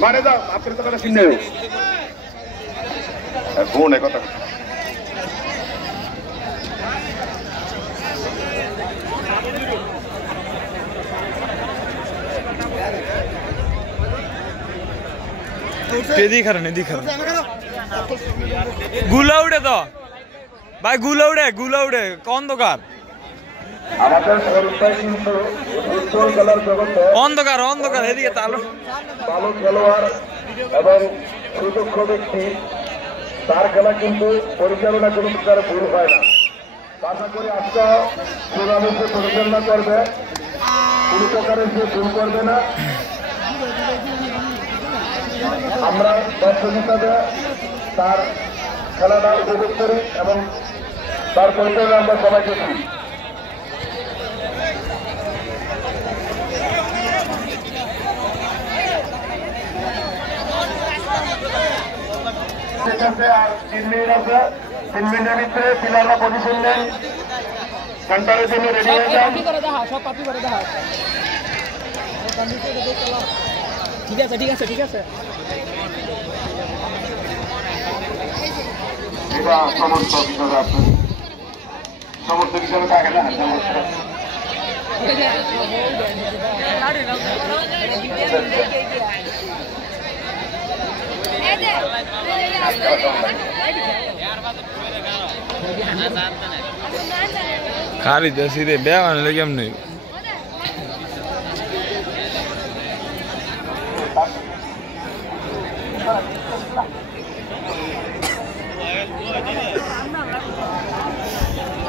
मारे दाओ आपरे तो किन নেই ফোন কথা কে দিখা রে দিখা গুলা উড়ে তো ভাই গুলা উড়ে কোন দোকান আমাদের সরকার কিন্তু ফুটবল খেলার জগতে অন্ধকার এদিকে তালো ভালো খেলোয়াড় এবং সুদক্ষ ব্যক্তি তার খেলা কিন্তু পরিচালনা কোনো প্রকারে ভুল হয় না। আশা করি আজকে টুর্নামেন্ট পরিচালনা করবে কোনো প্রকারের সে ভুল করবে না। আমরা দর্শক হিসাবে তার খেলাটা উপভোগ করি এবং তার পরিচালনা আমরা সবাই দেখি। আর 3 মিনিট আছে 3 মিনিটের ভিতরে প্লেয়াররা পজিশন নেন সেন্টারের জন্য রেডি হয়ে যান। ঠিক আছে এটা সমর্থক হিসাবে আপনি সমর্থক হিসাবে থাকে না খালি তো সিধে বেয়ান লেগে এমনি